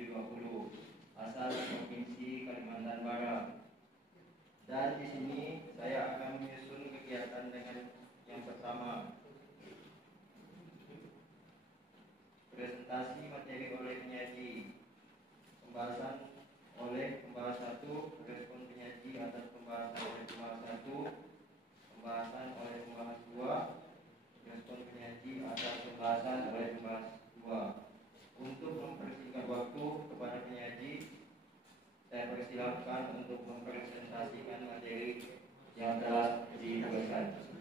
720 asal Provinsi Kalimantan Barat. Dan di sini saya akan menyusun kegiatan dengan yang pertama, presentasi materi oleh penyaji, pembahasan oleh pembahas 1, respon penyaji atas pembahasan oleh pembahas 1, pembahasan oleh pembahas 2, respon penyaji atas pembahasan oleh pembahas 2. Untuk mempersingkat waktu kepada penyaji, saya persilahkan untuk mempresentasikan materi yang telah dituliskan.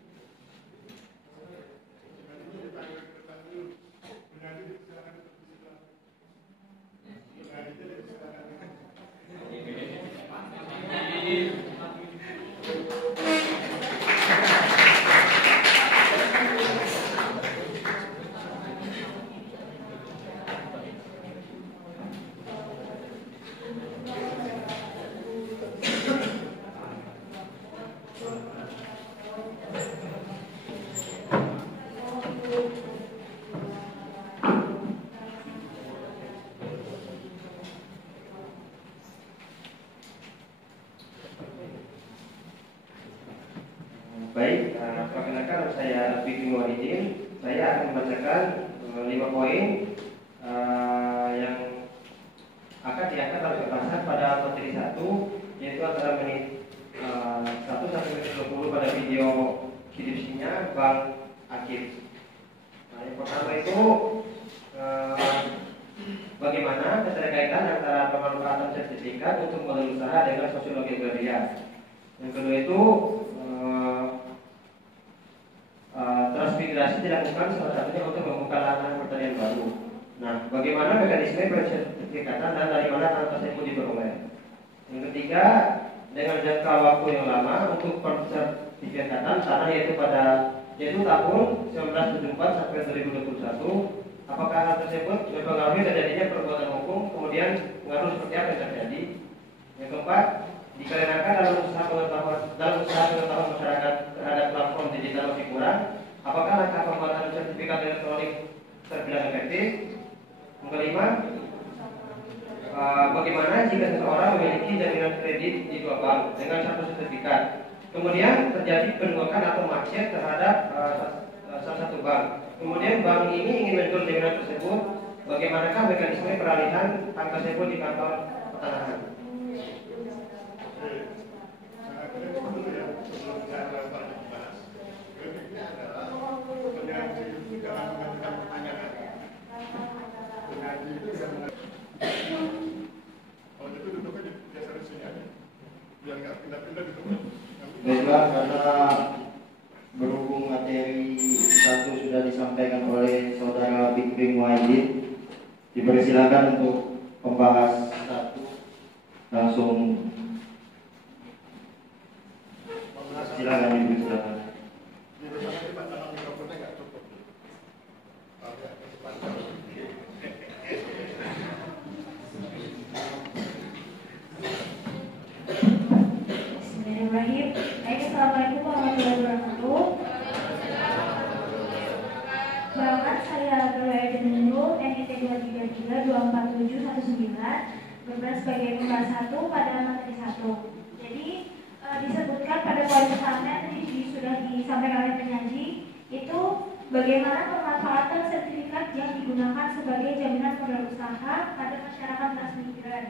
Baik, perkenalkan saya Fikri Wahidin. Saya akan membacakan 5 poin yang akan diangkat dalam pembahasan pada materi 1, yaitu antara menit 1 sampai menit 20 pada video skripsinya Bang Akif. Nah, yang pertama itu bagaimana keterkaitan antara pemanfaatan sertifikat untuk modal usaha dengan sosiologi agraria. Yang kedua itu transmigrasi dilakukan salah satunya untuk membuka lahan pertanian baru. Nah, bagaimana mekanisme pensertifikatan dan dari mana tanah tersebut diperoleh. Yang ketiga, dengan jangka waktu yang lama untuk pensertifikatan tanah yaitu tahun 1974 sampai 2021. Apakah hal tersebut mempengaruhi terjadinya perbuatan hukum, kemudian pengaruh seperti apa yang terjadi. Yang keempat, dikarenakan dalam usaha pengetahuan masyarakat terhadap platform digital masih kurang, apakah langkah pembuatan sertifikat elektronik terbilang efektif? Yang kelima, bagaimana jika seseorang memiliki jaminan kredit di 2 bank dengan 1 sertifikat, kemudian terjadi penunggakan atau macet terhadap salah satu bank, kemudian bank ini ingin menjual jaminan tersebut, bagaimanakah mekanisme peralihan hak tersebut di kantor pertanahan? Baiklah, karena berhubung materi 1 sudah disampaikan oleh saudara Fikri Wahidin, dipersilakan untuk pembahas 1 langsung. Silakan Ibu, silakan. Bismillahirrahmanirrahim. Assalamualaikum warahmatullahi wabarakatuh. Bapak saya Gloria Denendu, NIT 233247119, berperan sebagai pembahas 1 pada materi 1. Jadi disebutkan pada poin pertama tadi sudah disampaikan oleh penyaji, itu bagaimana pemanfaatan sertifikat yang digunakan sebagai jaminan modal usaha pada masyarakat transmigran.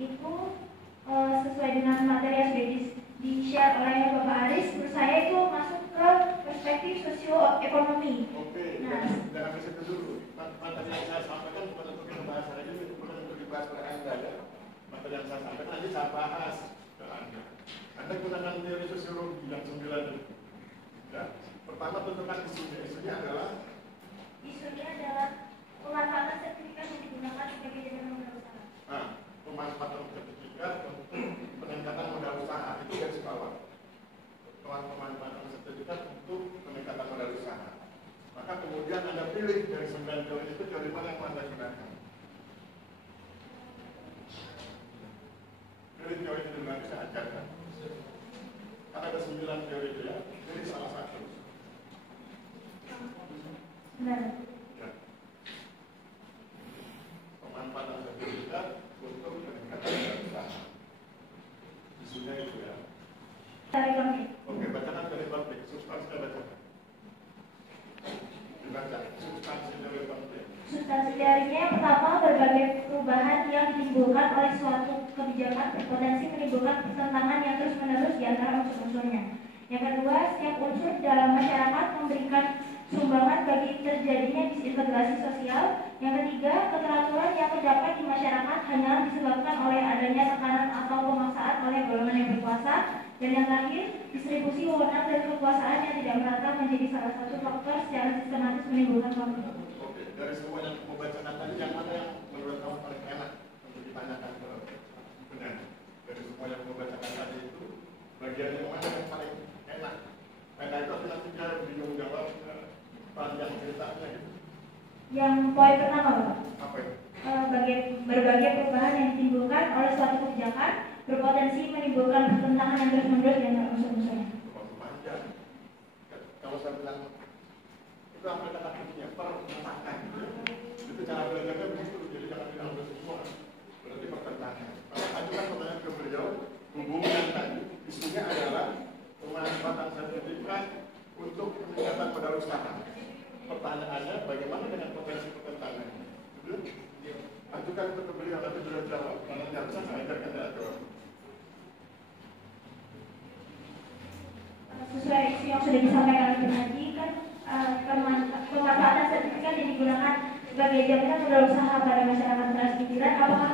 Itu sesuai dengan materi yang sudah di-share oleh Bapak Aris, menurut saya itu masuk ke perspektif sosioekonomi. Oke, jangan ke situ dulu. Materi yang saya sampaikan bukan untuk pembahasan ini, itu bukan untuk dibahas oleh Anda ya. Materi yang saya sampaikan nanti saya bahas ke Anda. Anda gunakan teori sosiologi yang 9 itu. Ya. Pertama tentukan isunya. Isunya adalah pemanfaatan sertifikat yang digunakan sebagai jaminan modal usaha. Nah, pemanfaatan sertifikat untuk peningkatan modal usaha itu garis bawah. Pemanfaatan sertifikat untuk peningkatan modal usaha. Maka kemudian Anda pilih dari 9 teori itu teori mana yang Anda gunakan. Pilih teori itu nanti saya ajarkan. Karena ada 9 teori itu ya, jadi salah satu. Benar. Ya. Pemanfaatan sertifikat substansi teorinya yang pertama, berbagai perubahan yang ditimbulkan oleh suatu kebijakan berpotensi menimbulkan pertentangan yang terus-menerus di antara unsur-unsurnya. Yang kedua, setiap unsur dalam masyarakat memberikan sumbangan bagi terjadinya disintegrasi sosial. Yang ketiga, keteraturan yang terdapat di masyarakat hanyalah disebabkan oleh adanya tekanan atau pemaksaan oleh golongan yang berkuasa. Dan yang terakhir, distribusi wewenang dan kekuasaan yang tidak merata menjadi salah satu faktor secara sistematis menimbulkan konflik. Oke, dari semua yang kamu bacakan tadi, yang mana yang menurut kamu paling enak untuk ditanyakan ke penyanyi? Dari semua yang kamu bacakan tadi itu, bagian yang mana yang paling enak? Enak itu nanti dia bingung jawab panjang ceritanya gitu. Yang poin pertama, Pak. Apa itu? Berbagai perubahan yang ditimbulkan oleh suatu kebijakan berpotensi menimbulkan pertentangan yang terus-menerus di antara unsur-unsurnya. Waktu panjang. Kalau saya bilang itu apa kata kuncinya? Pertentangan. Itu cara belajarnya begitu. Jadi jangan bilang udah semua. Berarti pertentangan. Kalau ajukan pertanyaan ke beliau, hubungan tadi isunya adalah pemanfaatan sertifikat untuk peningkatan modal usaha. Pertanyaannya, bagaimana dengan potensi pertentangan? Ajukan itu ke beliau, nanti beliau jawab. Kalau tidak bisa, saya ajarkan dia jawab. Sesuai isu yang sudah disampaikan oleh tadi kan pemanfaatan sertifikat yang digunakan sebagai jaminan modal usaha pada masyarakat transmigran, apakah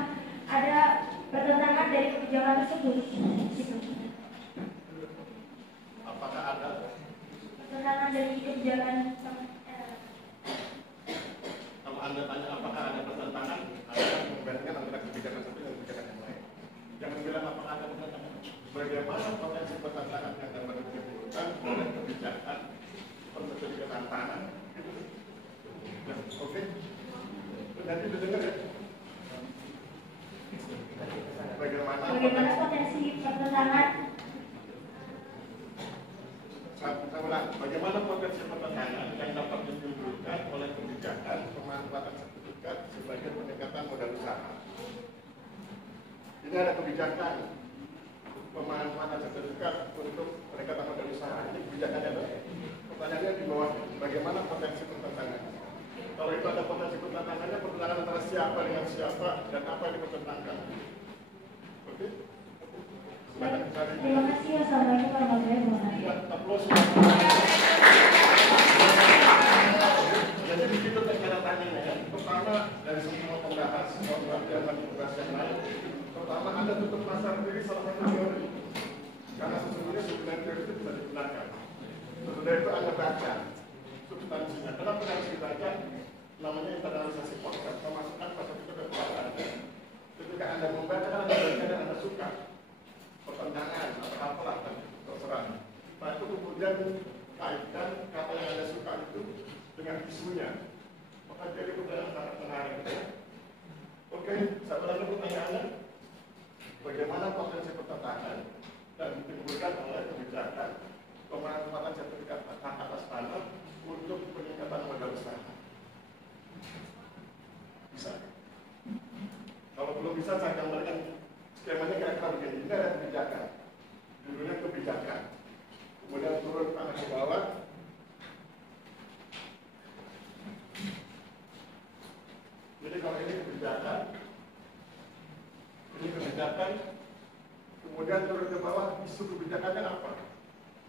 ada pertentangan dari kebijakan tersebut? Apakah ada pertentangan dari kebijakan? Kalau Anda tanya apakah ada pertentangan, Anda akan membandingkan antara kebijakan satu dan kebijakan yang lain. Jangan bilang apakah ada pertentangan. Bagaimana potensi pertentangan yang dapat ditimbulkan oleh kebijakan seperti ketahanan? Ya, oke. Nanti didengar ya. Bagaimana potensi pertentangan? Saya ulang, bagaimana potensi pertentangan yang dapat ditimbulkan oleh kebijakan pemanfaatan sertifikat sebagai peningkatan modal usaha? Ini ada kebijakan pemanfaatan sertifikat untuk peningkatan modal usaha. Ini kebijakannya ada. Pertanyaannya di bawah, bagaimana potensi pertentangan? Kalau itu ada potensi pertentangannya, pertentangan antara siapa dengan siapa dan apa yang dipertentangkan? Oke? Terima kasih. Wassalamualaikum warahmatullahi wabarakatuh. Jadi begitu cara tanya ya. Pertama dari semua pembahas, yang lain. Pertama Anda tutup pasar diri salah satu teori. Karena sesungguhnya sebenarnya teori itu bisa digunakan. Sesudah itu Anda baca substansinya. Kenapa harus dibaca? Namanya internalisasi konsep. Memasukkan konsep itu ke kepala Anda. Ketika Anda membaca, Anda baca dan Anda suka. Pertentangan atau apalah terserah. Nah itu kemudian kaitkan kata yang Anda suka itu dengan isunya. Maka jadi pertanyaan sangat menarik ya. Oke, satu lagi pertanyaannya, bagaimana potensi pertentangan dan ditimbulkan oleh kebijakan pemanfaatan sertifikat hak atas tanah untuk peningkatan modal usaha? Bisa? Kalau belum bisa, saya gambarkan skemanya kira-kira begini. Ini ada kebijakan, judulnya kebijakan. Kemudian turun tanah ke bawah. Jadi kalau ini kebijakan, kemudian turun ke bawah, isu kebijakannya apa?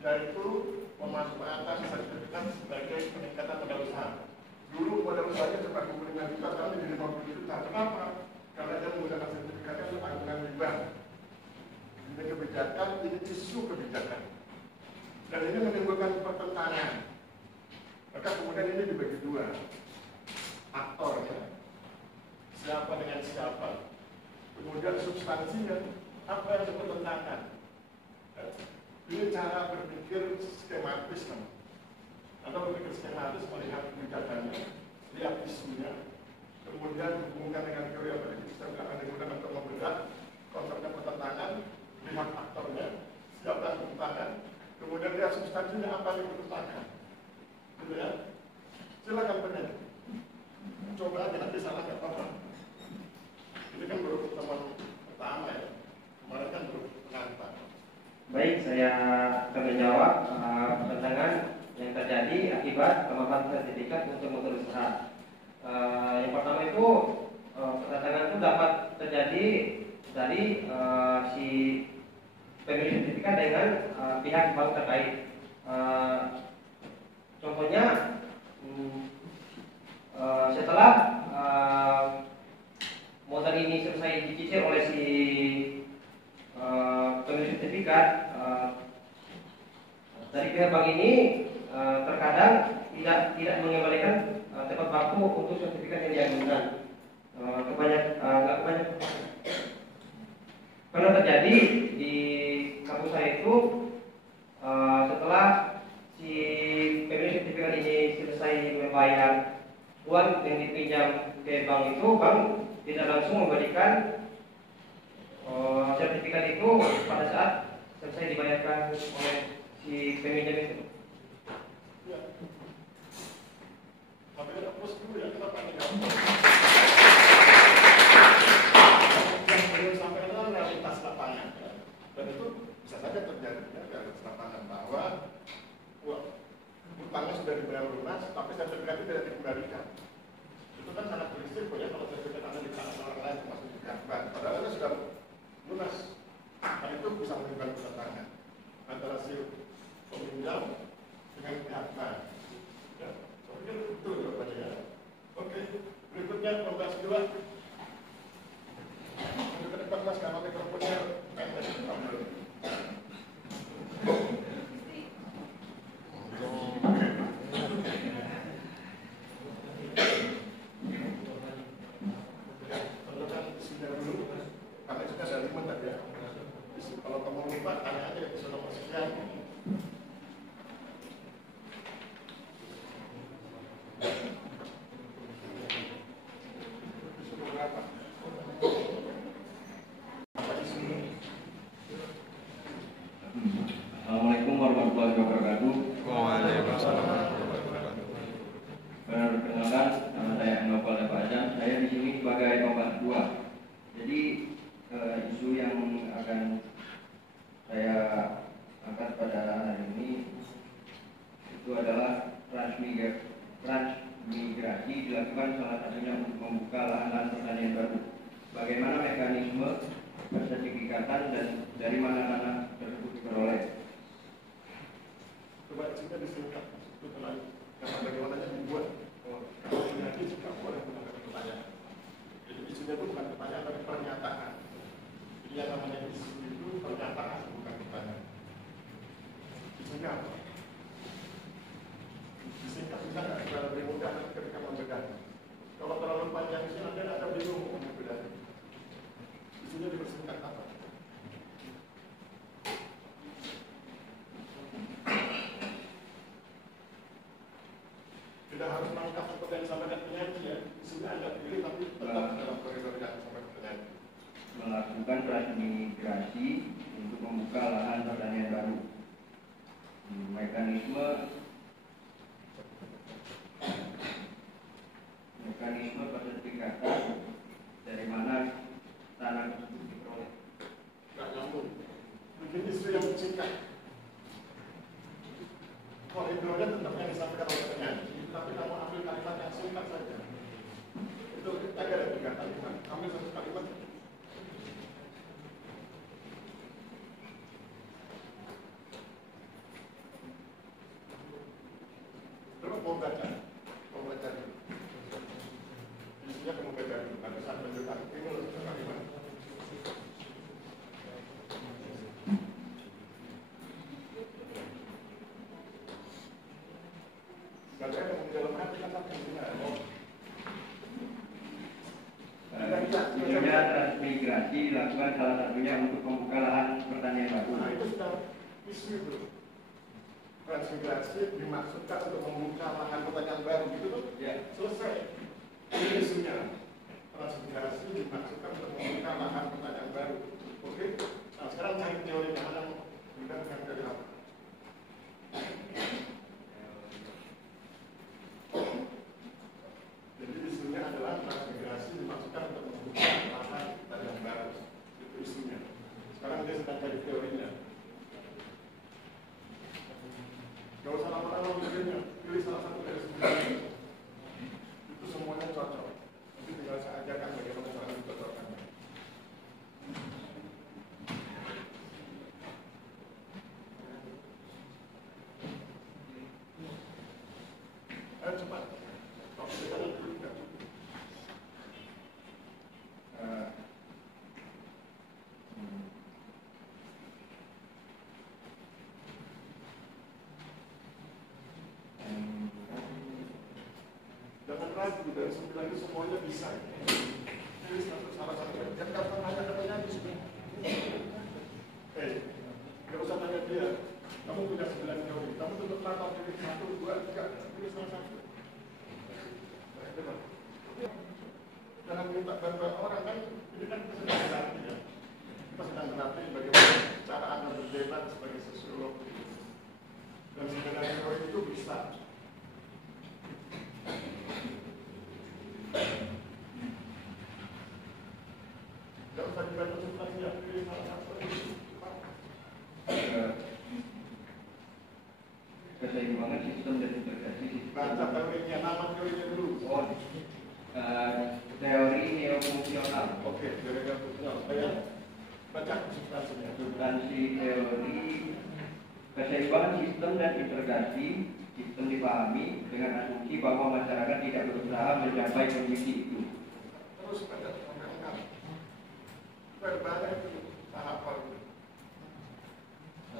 Yaitu pemanfaatan sertifikat sebagai peningkatan modal usaha. Dulu modal usahanya cuma 25 juta, sekarang jadi 50 juta. Kenapa? Karena dia menggunakan sertifikatnya untuk tanggungan riba. Ini kebijakan, ini isu kebijakan. Dan ini menimbulkan pertentangan. Maka kemudian ini dibagi dua. Aktornya, siapa dengan siapa. Kemudian substansinya, apa yang dipertentangkan. Ini cara berpikir skematis. Anda berpikir skematis melihat kebijakannya, lihat isunya, kemudian hubungkan dengan teori apa yang bisa akan digunakan untuk membedah konsepnya pertentangan, lihat aktornya, siapa yang bertentangan, kemudian lihat substansinya apa yang bertentangan. Gitu ya. Silakan penyanyi. Coba aja nanti salah nggak apa-apa. Ini kan baru pertemuan pertama ya. Kemarin kan baru pengantar. Baik, saya akan menjawab pertentangan yang terjadi akibat pemanfaatan sertifikat untuk modal usaha. Yang tadi si pemilik sertifikat dengan pihak bank terkait. Contohnya setelah motor ini selesai dicicil oleh si pemilik sertifikat, dari pihak bank ini terkadang tidak mengembalikan tepat waktu untuk sertifikat yang diajukan. Pernah terjadi di kampus saya itu, setelah si pemilik sertifikat ini selesai membayar uang yang dipinjam ke bank itu, bank tidak langsung memberikan sertifikat itu pada saat selesai dibayarkan oleh si peminjam itu. Ya. Tapi ada prosedur ya, kita pakai yang belum sampai adalah realitas lapangan, ya. Dan itu bisa saja terjadi ya, realitas lapangan bahwa utangnya sudah dibayar lunas, tapi sertifikat itu tidak dikembalikan. Itu kan sangat berisiko ya kalau sertifikat Anda ditahan orang lain termasuk juga bank. Padahal Anda sudah lunas, dan itu bisa menimbulkan pertentangan antara si peminjam dengan pihak bank. Ya, saya pikir betul jawabannya ya. Oke, berikutnya pembahas kedua. Untuk ke depan mas, karena mikrofonnya pendek. Kalau kamu lupa, tanya aja episode nomor sekian. Episode berapa? Apa isinya? Assalamualaikum warahmatullahi wabarakatuh. Waalaikumsalam warahmatullahi wabarakatuh. Perkenalkan, nama saya Nopal Lepajan. Saya di sini sebagai pembahat dua. Jadi isu yang akan saya angkat pada hari ini itu adalah transmigrasi dilakukan salah satunya untuk membuka lahan pertanian baru. Bagaimana mekanisme persertifikatan dan dari mana tanah tersebut diperoleh? Coba kita disingkat. Itu telah yang bagaimananya dibuat. Kalau penyakit juga boleh menggunakan pertanyaan. Jadi isunya itu bukan pertanyaan tapi pernyataan. Jadi yang namanya isu itu pernyataan, bukan pertanyaan. Isunya apa? Disingkat bisa nggak? Supaya lebih mudah ketika membedanya. Kalau terlalu panjang isu nanti ada bingung membedanya. Isunya dipersingkat apa? Tidak harus lengkap seperti yang disampaikan penyanyi ya. Isunya Anda pilih tapi tetap dalam koridor yang disampaikan penyanyi. Melakukan transmigrasi untuk membuka lahan pertanian baru. Mekanisme persertifikatan dari mana tanah tersebut diperoleh. Nggak nyambung. Bikin isu yang singkat. Koridornya tetap yang disampaikan oleh penyanyi, tapi kamu ambil kalimat yang singkat saja. Itu tadi ada 3 kalimat. Ambil 1 kalimat. Terus mau baca dulu. Isinya kamu baca dulu. Nanti saya tunjukkan. Ini loh 1 kalimat. Baca kamu di dalam hati kan sampai di sini. Tujuannya transmigrasi dilakukan salah satunya untuk membuka lahan pertanian baru. Nah itu sudah isu itu. Transmigrasi dimaksudkan untuk membuka lahan pertanian baru gitu tuh. Ya. Selesai. Ini isunya. Transmigrasi dimaksudkan untuk membuka lahan pertanian baru. Oke. Nah sekarang cari teorinya mana bukan yang dari apa? Jadi isunya adalah transmigrasi dimaksudkan untuk membuka lahan pertanian baru. Itu isunya. Sekarang dia sedang cari teorinya. Gak usah lama-lama mikirnya, pilih salah satu dari 9. Itu semuanya cocok. Nanti ragu dari 9 itu semuanya bisa. Jadi salah satu yang kapan nanya katanya di sini. Nggak usah tanya dia. Kamu punya 9 teori. Kamu tutup mata pilih 1, 2, 3, pilih salah satu. Jangan minta bantuan orang kan. Ini kan kita sedang berarti ya. Kita sedang berarti bagaimana cara Anda berdebat sebagai sosiolog. Dan sebenarnya teori itu bisa. Tidak usah dibantu substansi yang pilih salah satu. Saya banget sistem dan integrasi sistem. Baca teorinya, nama teorinya dulu. Oh, teori neofungsional. Oke, teori neofungsional. Saya baca substansinya. Substansi teori keseimbangan sistem dan integrasi sistem dipahami dengan asumsi bahwa masyarakat tidak berusaha mencapai kondisi itu. Terus baca mengangkat. Berbanyak tahapan.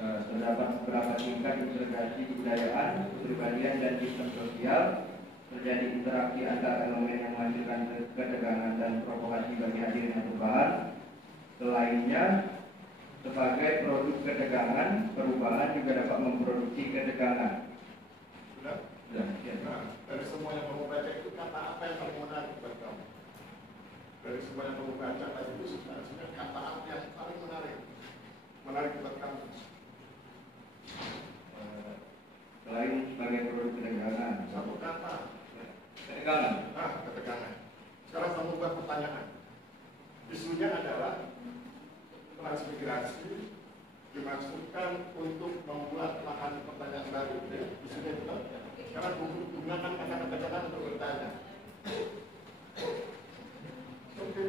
Terdapat beberapa tingkat integrasi kebudayaan, kepribadian, dan sistem sosial. Terjadi interaksi antar elemen yang menghasilkan ketegangan dan provokasi bagi hadirnya perubahan. Selainnya, sebagai produk ketegangan, perubahan juga dapat memproduksi ketegangan. Sudah? Ya. Nah, dari semua yang kamu baca itu kata apa yang paling menarik buat kamu? Dari semua yang kamu baca tadi itu substansinya kata apa yang paling menarik? Menarik buat kamu? Selain sebagai produk ketegangan. Satu kata. Ketegangan. Nah, ketegangan. Sekarang kamu buat pertanyaan. Isunya adalah transmigrasi dimaksudkan untuk membuat lahan pertanyaan baru. Ya, isunya itu kan. Sekarang gunakan kata ketegangan untuk bertanya. Oke.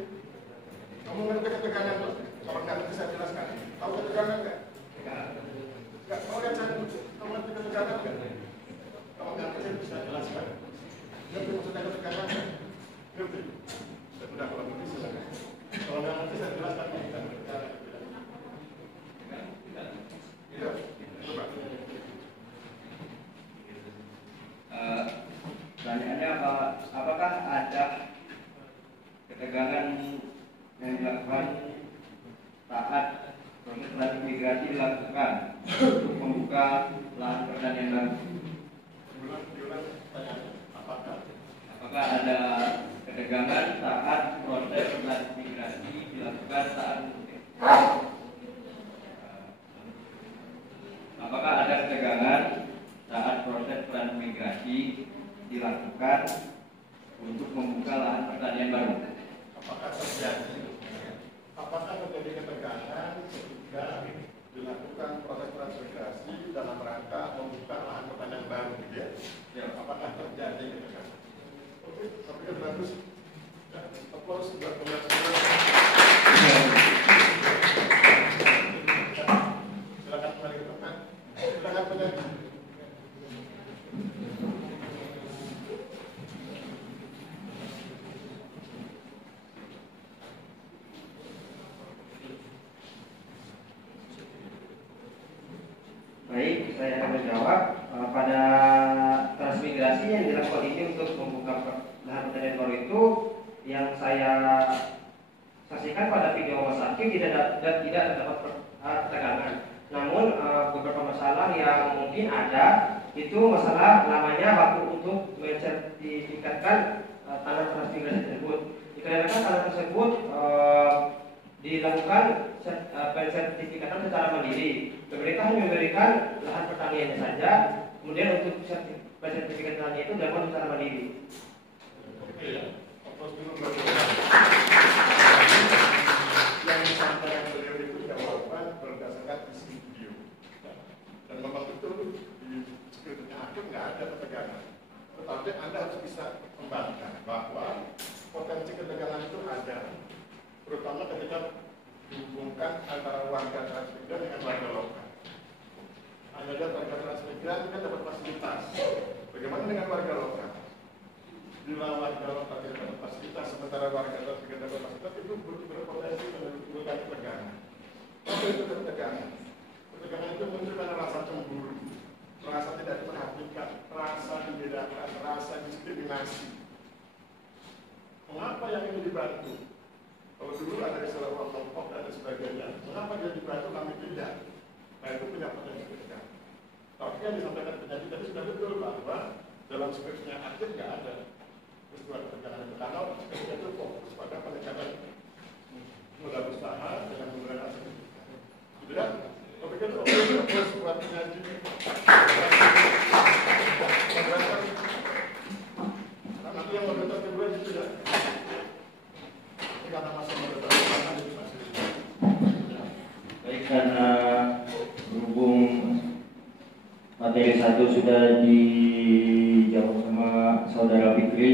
Kamu ngerti ketegangan tuh? Kalau nggak ngerti saya jelaskan. Tahu ketegangan nggak? Nggak tahu ya, kamu ngerti ketegangan nggak? Kalau nggak ngerti saya bisa jelaskan. Ngerti maksudnya ketegangan nggak? Ngerti? Sudah kalau ngerti silakan. Kalau nggak ngerti saya jelaskan ketegangan. Iya, coba. Pertanyaannya apakah ada ketegangan yang dilakukan saat proses transmigrasi dilakukan untuk membuka lahan pertanian baru? Diulang pertanyaannya. Apakah ada ketegangan saat proses transmigrasi dilakukan saat Apakah ada ketegangan saat proses transmigrasi dilakukan untuk membuka lahan pertanian baru? Apakah terjadi ketegangan ketika dilakukan proses transmigrasi dalam rangka membuka lahan pertanian baru, gitu ya? Ya, apakah terjadi ketegangan? Oke, tapi kan bagus. Ya, applause buat teman-teman. Silakan kembali ke tempat. Silakan penyanyi. Baik, saya akan menjawab. Pada transmigrasi yang dilakukan ini untuk membuka lahan pertanian baru itu, yang saya saksikan pada video Mas Akif tidak terdapat ketegangan. Namun beberapa masalah yang mungkin ada itu masalah namanya waktu untuk mensertifikatkan tanah transmigrasi tersebut. Dikarenakan tanah tersebut dilakukan pensertifikatan secara mandiri. Pemerintah hanya memberikan lahan pertaniannya saja, kemudian untuk pensertifikatan itu dilakukan secara mandiri. Oke ya, fokus dulu yang disampaikan beliau itu jawaban berdasarkan isi video. Dan memang betul di skripnya Hakim nggak ada ketegangan. Tetapi Anda harus bisa membantah bahwa potensi ketegangan itu ada, terutama ketika dihubungkan antara warga transmigran dengan warga lokal. Anda lihat warga transmigran kan dapat fasilitas. Bagaimana dengan warga lokal? Bila warga lokal tidak dapat fasilitas, sementara warga transmigran dapat fasilitas, itu berpotensi menimbulkan ketegangan. Apa itu ketegangan? Ketegangan itu muncul karena rasa cemburu, rasa tidak diperhatikan, rasa dibedakan, rasa diskriminasi. Mengapa yang ini dibantu? Kalau dulu ada istilah orang kelompok dan sebagainya, mengapa dia dibantu kami tidak? Nah itu punya potensi ketika. Tapi yang disampaikan penyanyi tadi sudah betul bahwa dalam skripnya akhir nggak ada peristiwa perjalanan ke kanal, skripnya itu fokus pada peningkatan modal usaha dengan menggunakan sertifikat. Gitu kan? Saya pikir fokus buat penyanyi. Nah, nanti yang moderator kedua itu ya. Ini karena masih moderator pertama jadi masih. Baik, karena berhubung materi 1 sudah dijawab sama Saudara Fikri,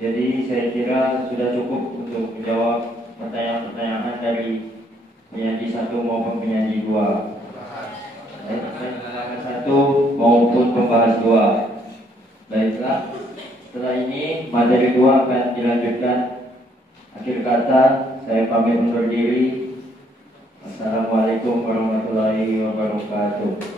jadi saya kira sudah cukup untuk menjawab pertanyaan-pertanyaan dari penyaji 1 maupun penyaji 2. Baik, pembahas 1 maupun pembahas 2. Baiklah, setelah ini materi 2 akan dilanjutkan. Akhir kata, saya pamit undur diri. Assalamualaikum warahmatullahi wabarakatuh.